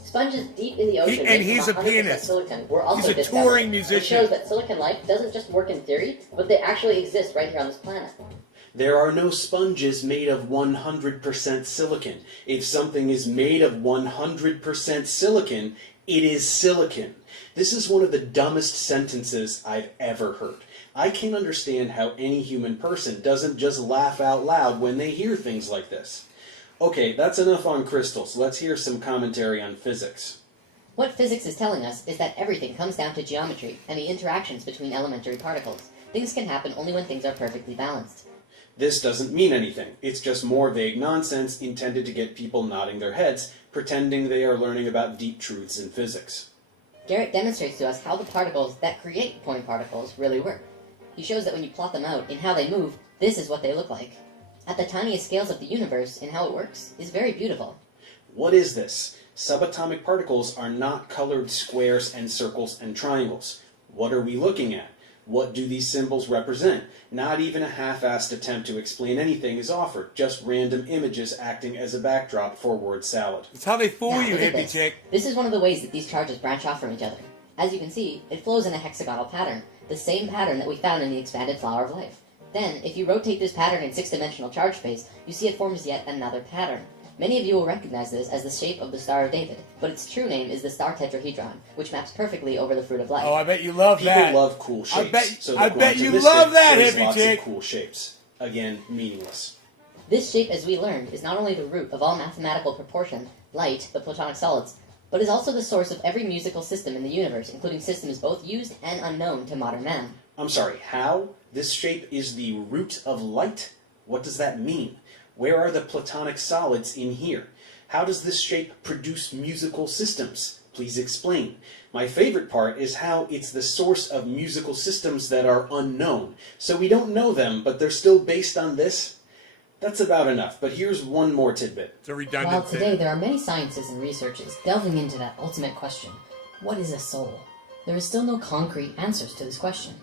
Sponges deep in the ocean and made he's from a 100% pianist. silicon were also He's a discovered. touring It musician. shows that silicon life doesn't just work in theory, but they actually exist right here on this planet. There are no sponges made of 100% silicon. If something is made of 100% silicon, it is silicon. This is one of the dumbest sentences I've ever heard. I can't understand how any human person doesn't just laugh out loud when they hear things like this. Okay, that's enough on crystals. Let's hear some commentary on physics. What physics is telling us is that everything comes down to geometry and the interactions between elementary particles. Things can happen only when things are perfectly balanced. This doesn't mean anything. It's just more vague nonsense intended to get people nodding their heads, pretending they are learning about deep truths in physics. Garrett demonstrates to us how the particles that create point particles really work. He shows that when you plot them out in how they move, this is what they look like. At the tiniest scales of the universe in how it works is very beautiful. What is this? Subatomic particles are not colored squares and circles and triangles. What are we looking at? What do these symbols represent? Not even a half-assed attempt to explain anything is offered, just random images acting as a backdrop for word salad. It's how they fool Now, you, look at hippie this. chick. This is one of the ways that these charges branch off from each other. As you can see, it flows in a hexagonal pattern, the same pattern that we found in the expanded flower of life. Then, if you rotate this pattern in 6-dimensional charge space, you see it forms yet another pattern. Many of you will recognize this as the shape of the Star of David, but its true name is the star tetrahedron, which maps perfectly over the fruit of life. Oh, I bet you love People that. love cool shapes. I bet you love that, shows hippie lots chick. of cool shapes. Again, meaningless. This shape, as we learned, is not only the root of all mathematical proportion, light, the platonic solids, but is also the source of every musical system in the universe, including systems both used and unknown to modern man. I'm sorry, how? This shape is the root of light? What does that mean? Where are the platonic solids in here? How does this shape produce musical systems? Please explain. My favorite part is how it's the source of musical systems that are unknown. So we don't know them, but they're still based on this? That's about enough, but here's one more tidbit. It's a redundant While thing. today there are many sciences and researches delving into that ultimate question, what is a soul? There is still no concrete answers to this question.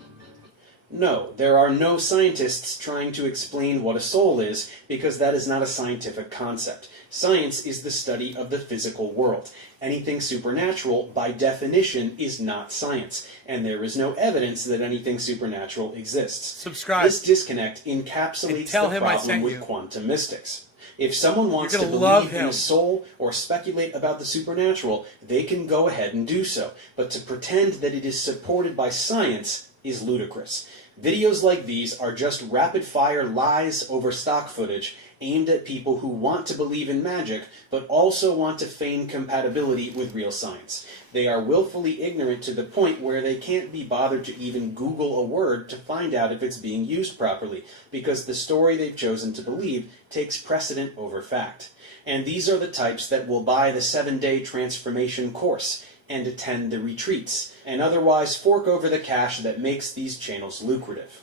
No, there are no scientists trying to explain what a soul is, because that is not a scientific concept. Science is the study of the physical world. Anything supernatural, by definition, is not science, and there is no evidence that anything supernatural exists. Subscribe. This disconnect And encapsulates tell the him I problem sent with you. quantum mystics. If someone wants You're to gonna love believe in him. a soul or speculate about the supernatural, they can go ahead and do so. But to pretend that it is supported by science is ludicrous. Videos like these are just rapid-fire lies over stock footage aimed at people who want to believe in magic, but also want to feign compatibility with real science. They are willfully ignorant to the point where they can't be bothered to even Google a word to find out if it's being used properly, because the story they've chosen to believe takes precedent over fact. And these are the types that will buy the 7-day transformation course and attend the retreats, and otherwise fork over the cash that makes these channels lucrative.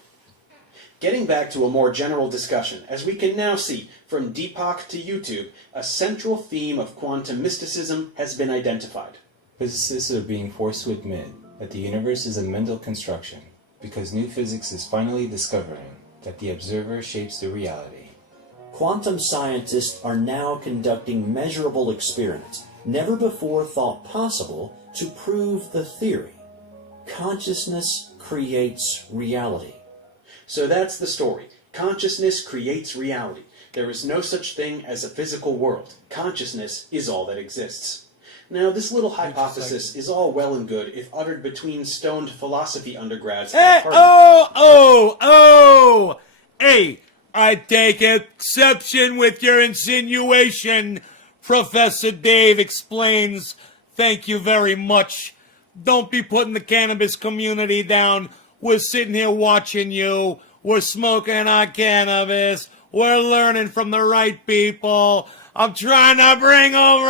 Getting back to a more general discussion, as we can now see, from Deepak to YouTube, a central theme of quantum mysticism has been identified. Physicists are being forced to admit that the universe is a mental construction because new physics is finally discovering that the observer shapes the reality. Quantum scientists are now conducting measurable experiments, never before thought possible, to prove the theory. Consciousness creates reality. So that's the story. Consciousness creates reality. There is no such thing as a physical world. Consciousness is all that exists. Now, this little hypothesis is all well and good if uttered between stoned philosophy undergrads at Hey, a party. Hey, I take exception with your insinuation, Professor Dave explains. Thank you very much. Don't be putting the cannabis community down. We're sitting here watching you. We're smoking our cannabis. We're learning from the right people. I'm trying to bring over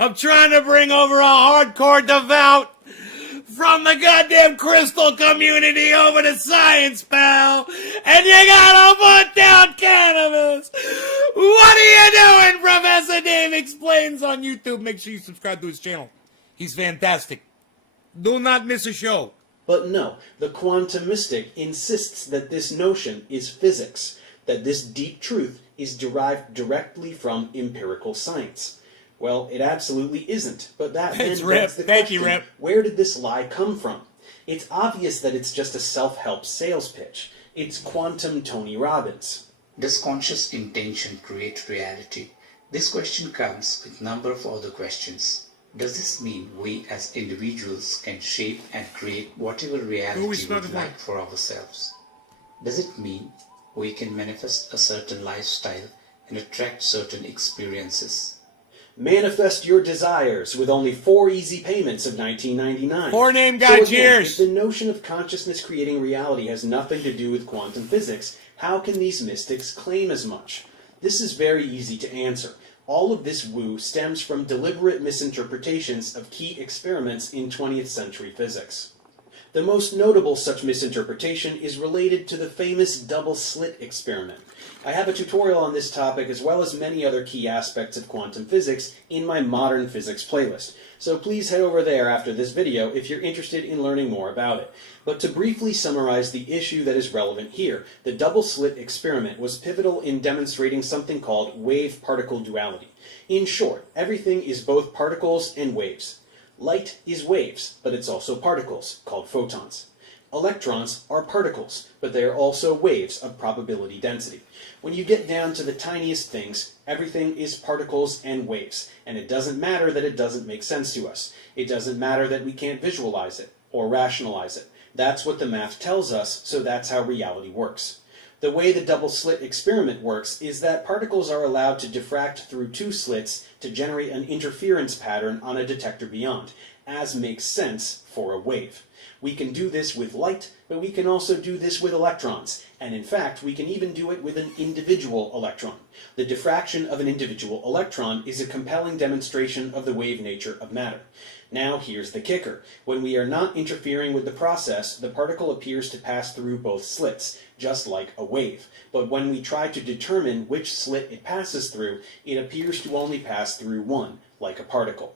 a hardcore devout from the goddamn crystal community over to science, pal. And you gotta put down cannabis. What are you doing? Professor Dave Explains on YouTube. Make sure you subscribe to his channel. He's fantastic. Do not miss a show. But no, the quantum mystic insists that this notion is physics, that this deep truth is derived directly from empirical science. Well, it absolutely isn't, but that then Thanks, Rip. begs the Thank you, question, Rip. where did this lie come from? It's obvious that it's just a self-help sales pitch. It's quantum Tony Robbins. Does conscious intention create reality? This question comes with a number of other questions. Does this mean we as individuals can shape and create whatever reality we'd like for ourselves? Does it mean we can manifest a certain lifestyle and attract certain experiences? Manifest your desires with only 4 easy payments of $19.99. 4 name guy, So again, cheers. if the notion of consciousness creating reality has nothing to do with quantum physics, how can these mystics claim as much? This is very easy to answer. All of this woo stems from deliberate misinterpretations of key experiments in 20th century physics. The most notable such misinterpretation is related to the famous double slit experiment. I have a tutorial on this topic as well as many other key aspects of quantum physics in my Modern Physics playlist, so please head over there after this video if you're interested in learning more about it. But to briefly summarize the issue that is relevant here, the double slit experiment was pivotal in demonstrating something called wave-particle duality. In short, everything is both particles and waves. Light is waves, but it's also particles, called photons. Electrons are particles, but they are also waves of probability density. When you get down to the tiniest things, everything is particles and waves, and it doesn't matter that it doesn't make sense to us. It doesn't matter that we can't visualize it or rationalize it. That's what the math tells us, so that's how reality works. The way the double slit experiment works is that particles are allowed to diffract through 2 slits to generate an interference pattern on a detector beyond, as makes sense for a wave. We can do this with light, but we can also do this with electrons, and in fact we can even do it with an individual electron. The diffraction of an individual electron is a compelling demonstration of the wave nature of matter. Now here's the kicker. When we are not interfering with the process, the particle appears to pass through both slits, just like a wave. But when we try to determine which slit it passes through, it appears to only pass through one, like a particle.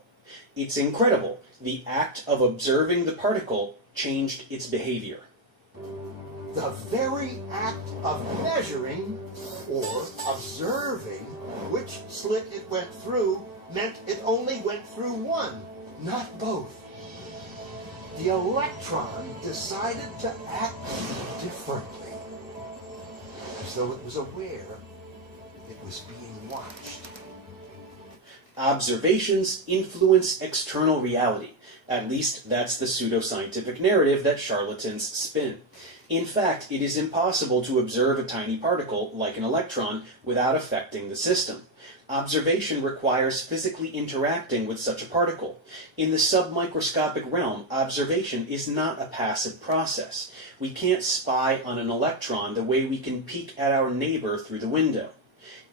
It's incredible. The act of observing the particle changed its behavior. The very act of measuring or observing which slit it went through meant it only went through one, not both. The electron decided to act differently, as though it was aware it was being watched. Observations influence external reality. At least that's the pseudoscientific narrative that charlatans spin. In fact, it is impossible to observe a tiny particle, like an electron, without affecting the system. Observation requires physically interacting with such a particle. In the submicroscopic realm, observation is not a passive process. We can't spy on an electron the way we can peek at our neighbor through the window.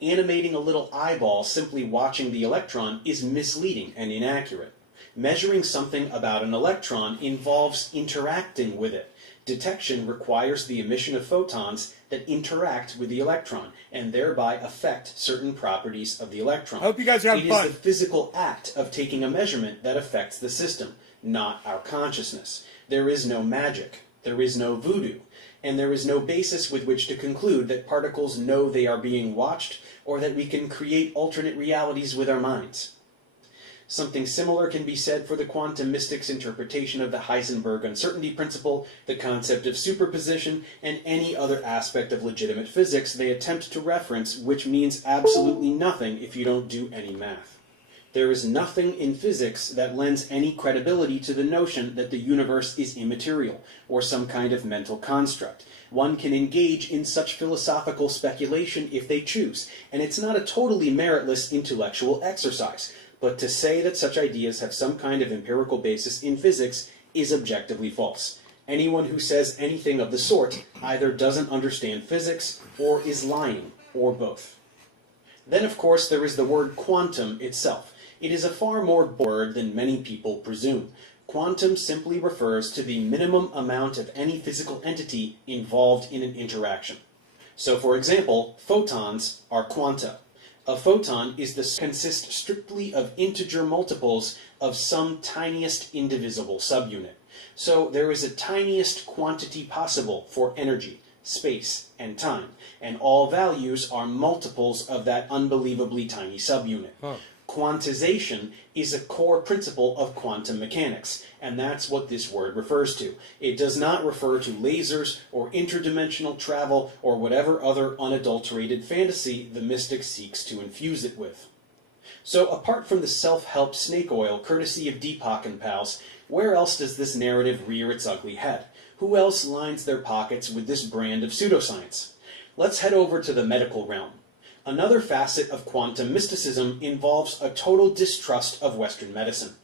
Animating a little eyeball simply watching the electron is misleading and inaccurate. Measuring something about an electron involves interacting with it. Detection requires the emission of photons that interact with the electron and thereby affect certain properties of the electron. I hope you guys are having fun. It is the physical act of taking a measurement that affects the system, not our consciousness. There is no magic. There is no voodoo. And there is no basis with which to conclude that particles know they are being watched or that we can create alternate realities with our minds. Something similar can be said for the quantum mystics' interpretation of the Heisenberg uncertainty principle, the concept of superposition, and any other aspect of legitimate physics they attempt to reference, which means absolutely nothing if you don't do any math. There is nothing in physics that lends any credibility to the notion that the universe is immaterial, or some kind of mental construct. One can engage in such philosophical speculation if they choose, and it's not a totally meritless intellectual exercise. But to say that such ideas have some kind of empirical basis in physics is objectively false. Anyone who says anything of the sort either doesn't understand physics or is lying, or both. Then, of course, there is the word quantum itself. It is a far more word than many people presume. Quantum simply refers to the minimum amount of any physical entity involved in an interaction. So, for example, photons are quanta. A photon consists strictly of integer multiples of some tiniest indivisible subunit. So there is a tiniest quantity possible for energy, space, and time, and all values are multiples of that unbelievably tiny subunit. Quantization is a core principle of quantum mechanics, and that's what this word refers to. It does not refer to lasers or interdimensional travel or whatever other unadulterated fantasy the mystic seeks to infuse it with. So apart from the self-help snake oil courtesy of Deepak and pals, where else does this narrative rear its ugly head? Who else lines their pockets with this brand of pseudoscience? Let's head over to the medical realm. Another facet of quantum mysticism involves a total distrust of Western medicine.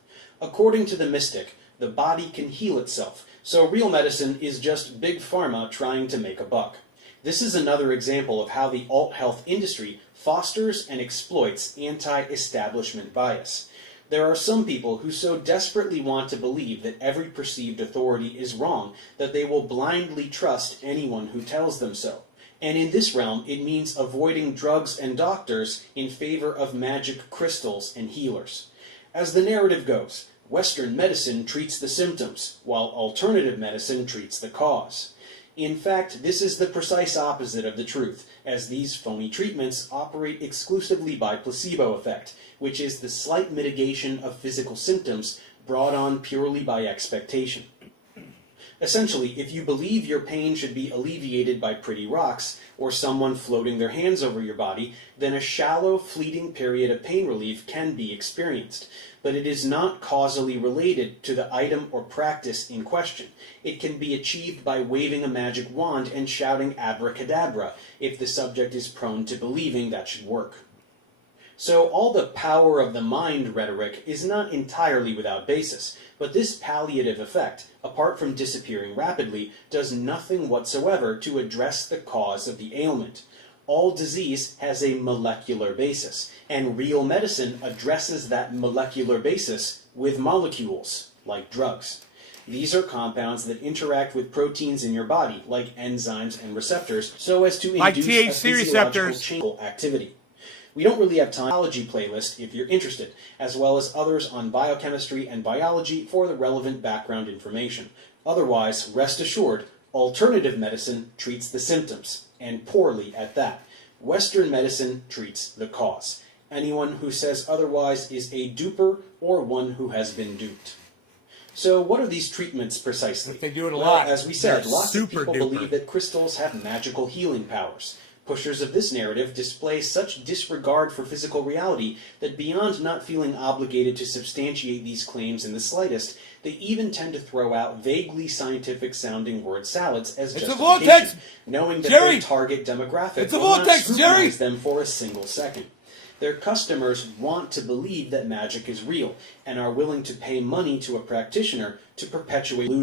According to the mystic, the body can heal itself, so real medicine is just big pharma trying to make a buck. This is another example of how the alt-health industry fosters and exploits anti-establishment bias. There are some people who so desperately want to believe that every perceived authority is wrong that they will blindly trust anyone who tells them so. And in this realm, it means avoiding drugs and doctors in favor of magic crystals and healers. As the narrative goes, Western medicine treats the symptoms, while alternative medicine treats the cause. In fact, this is the precise opposite of the truth, as these phony treatments operate exclusively by placebo effect, which is the slight mitigation of physical symptoms brought on purely by expectation. Essentially, if you believe your pain should be alleviated by pretty rocks, or someone floating their hands over your body, then a shallow, fleeting period of pain relief can be experienced. But it is not causally related to the item or practice in question. It can be achieved by waving a magic wand and shouting abracadabra, if the subject is prone to believing that should work. So all the power of the mind rhetoric is not entirely without basis, but this palliative effect, apart from disappearing rapidly, does nothing whatsoever to address the cause of the ailment. All disease has a molecular basis, and real medicine addresses that molecular basis with molecules, like drugs. These are compounds that interact with proteins in your body, like enzymes and receptors, so as to Like induce THC a physiological chain activity. We don't really have time for biology playlist if you're interested, as well as others on biochemistry and biology for the relevant background information. Otherwise, rest assured, alternative medicine treats the symptoms, and poorly at that. Western medicine treats the cause. Anyone who says otherwise is a duper or one who has been duped. So what are these treatments precisely? They do it a lot. As we said, They're lots of super people duper. believe that crystals have magical healing powers. Pushers of this narrative display such disregard for physical reality that beyond not feeling obligated to substantiate these claims in the slightest, they even tend to throw out vaguely scientific-sounding word salads as It's a justification, vortex! knowing that Jerry! their target demographic It's a will not vortex, Jerry! scrutinize them for a single second. Their customers want to believe that magic is real and are willing to pay money to a practitioner to perpetuate illusion.